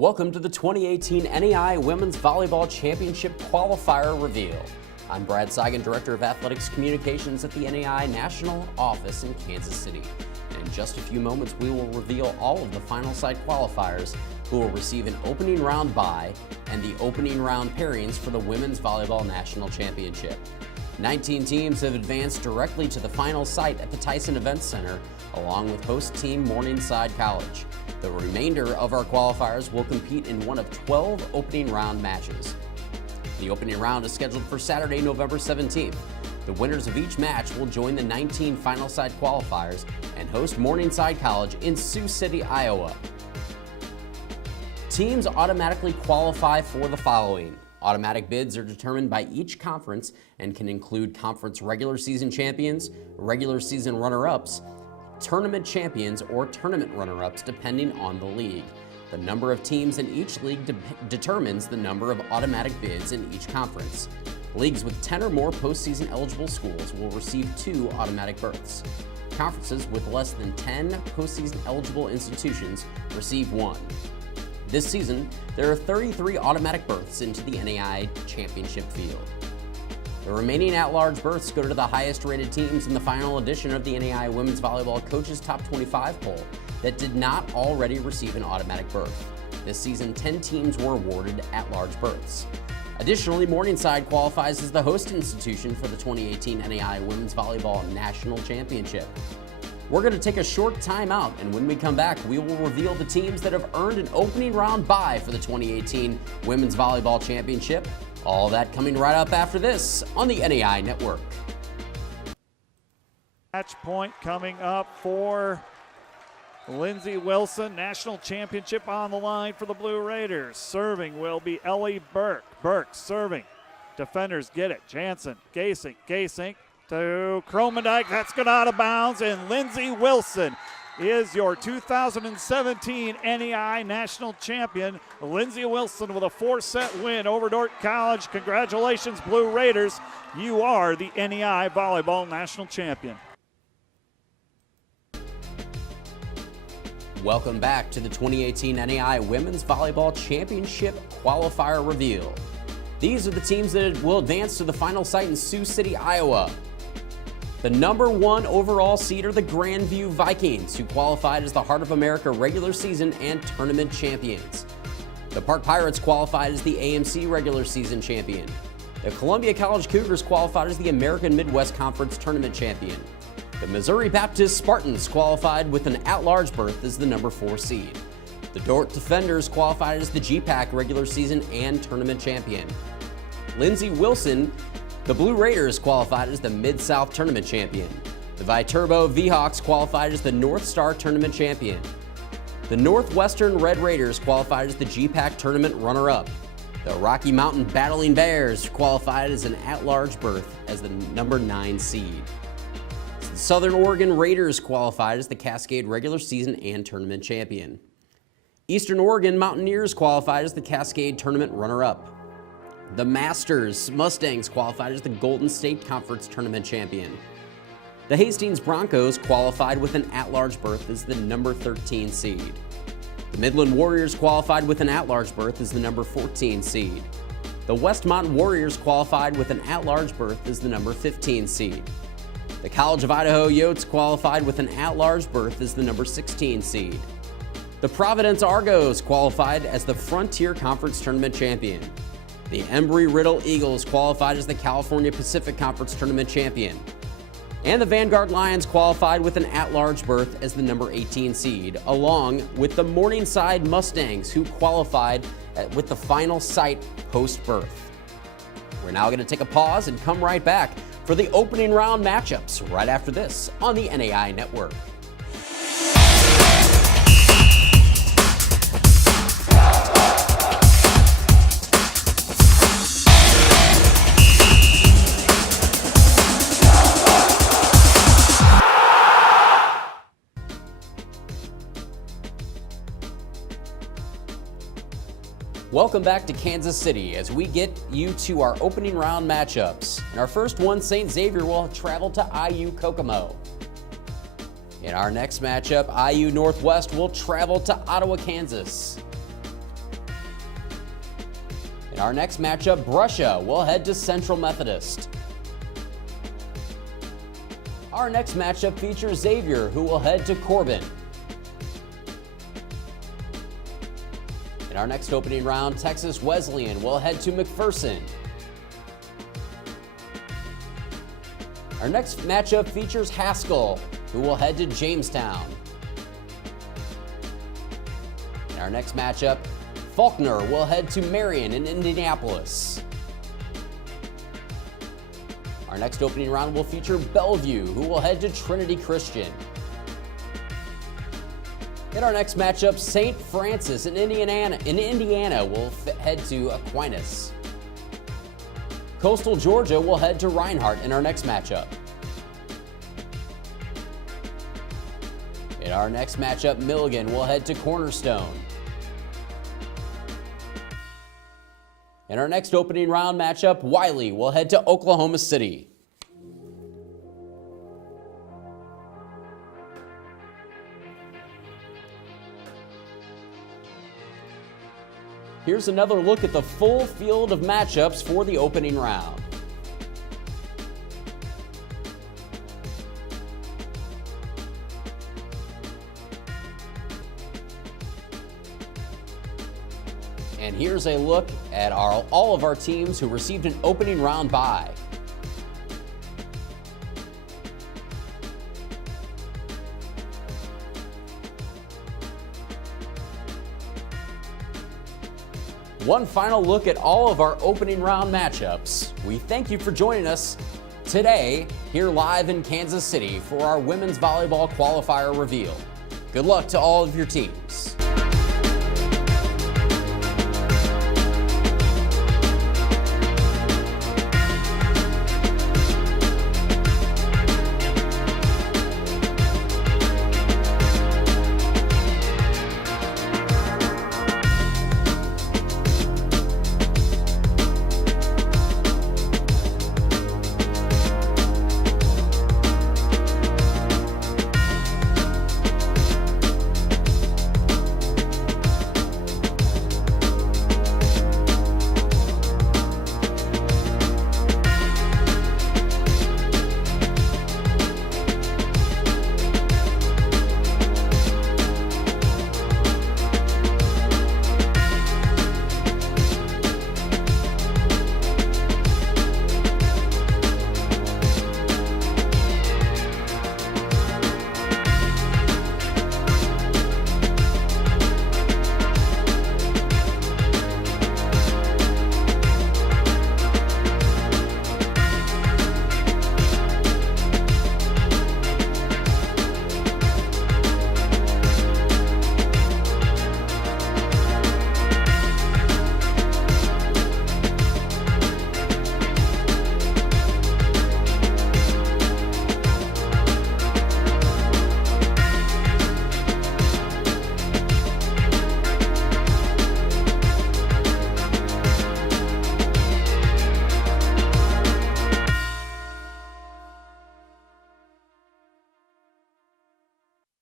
Welcome to the 2018 NAIA Women's Volleyball Championship Qualifier Reveal. I'm Brad Seigan, Director of Athletics Communications at the NAIA National Office in Kansas City. And in just a few moments, we will reveal all of the final site qualifiers who will receive an opening round bye and the opening round pairings for the Women's Volleyball National Championship. 19 teams have advanced directly to the final site at the Tyson Events Center, along with host team Morningside College. The remainder of our qualifiers will compete in one of 12 opening round matches. The opening round is scheduled for Saturday, November 17th. The winners of each match will join the 19 final site qualifiers and host Morningside College in Sioux City, Iowa. Teams automatically qualify for the following. Automatic bids are determined by each conference and can include conference regular season champions, regular season runner-ups, tournament champions, or tournament runner-ups depending on the league. The number of teams in each league determines the number of automatic bids in each conference. Leagues with 10 or more postseason eligible schools will receive 2 automatic berths. Conferences with less than 10 postseason eligible institutions receive 1. This season, there are 33 automatic berths into the NAIA championship field. The remaining at-large berths go to the highest-rated teams in the final edition of the NAIA Women's Volleyball Coaches Top 25 poll that did not already receive an automatic berth. This season, 10 teams were awarded at-large berths. Additionally, Morningside qualifies as the host institution for the 2018 NAIA Women's Volleyball National Championship. We're going to take a short timeout, and when we come back, we will reveal the teams that have earned an opening round bye for the 2018 Women's Volleyball Championship. All that coming right up after this on the NAIA Network. Match point coming up for Lindsey Wilson. National championship on the line for the Blue Raiders. Serving will be Ellie Burke. Burke serving. Defenders get it. Jansen, Gasink to Kromendijk. That's gone out of bounds, and Lindsey Wilson is your 2017 NAIA National Champion. Lindsey Wilson with a 4-set win over Dordt College. Congratulations, Blue Raiders. You are the NAIA Volleyball National Champion. Welcome back to the 2018 NAIA Women's Volleyball Championship Qualifier Reveal. These are the teams that will advance to the final site in Sioux City, Iowa. The number 1 overall seed are the Grandview Vikings, who qualified as the Heart of America regular season and tournament champions. The Park Pirates qualified as the AMC regular season champion. The Columbia College Cougars qualified as the American Midwest Conference tournament champion. The Missouri Baptist Spartans qualified with an at-large berth as the number 4 seed. The Dordt Defenders qualified as the GPAC regular season and tournament champion. Lindsey Wilson, the Blue Raiders qualified as the Mid-South Tournament Champion. The Viterbo V-Hawks qualified as the North Star Tournament Champion. The Northwestern Red Raiders qualified as the GPAC Tournament Runner-Up. The Rocky Mountain Battling Bears qualified as an at-large berth as the number 9 seed. The Southern Oregon Raiders qualified as the Cascade Regular Season and Tournament Champion. Eastern Oregon Mountaineers qualified as the Cascade Tournament Runner-Up. The Masters Mustangs qualified as the Golden State Conference Tournament Champion. The Hastings Broncos qualified with an at-large berth as the number 13 seed. The Midland Warriors qualified with an at-large berth as the number 14 seed. The Westmont Warriors qualified with an at-large berth as the number 15 seed. The College of Idaho Yotes qualified with an at-large berth as the number 16 seed. The Providence Argos qualified as the Frontier Conference Tournament Champion. The Embry-Riddle Eagles qualified as the California Pacific Conference Tournament Champion. And the Vanguard Lions qualified with an at-large berth as the number 18 seed, along with the Morningside Mustangs, who qualified with the final site host berth. We're now going to take a pause and come right back for the opening round matchups right after this on the NAIA Network. Welcome back to Kansas City as we get you to our opening round matchups. In our first one, St. Xavier will travel to IU Kokomo. In our next matchup, IU Northwest will travel to Ottawa, Kansas. In our next matchup, Brescia will head to Central Methodist. Our next matchup features Xavier, who will head to Corbin. In our next opening round, Texas Wesleyan will head to McPherson. Our next matchup features Haskell, who will head to Jamestown. In our next matchup, Faulkner will head to Marion in Indianapolis. Our next opening round will feature Bellevue, who will head to Trinity Christian. In our next matchup, St. Francis in Indiana will head to Aquinas. Coastal Georgia will head to Reinhardt in our next matchup. In our next matchup, Milligan will head to Cornerstone. In our next opening round matchup, Wiley will head to Oklahoma City. Here's another look at the full field of matchups for the opening round. And here's a look at all of our teams who received an opening round bye. One final look at all of our opening round matchups. We thank you for joining us today here live in Kansas City for our women's volleyball qualifier reveal. Good luck to all of your teams.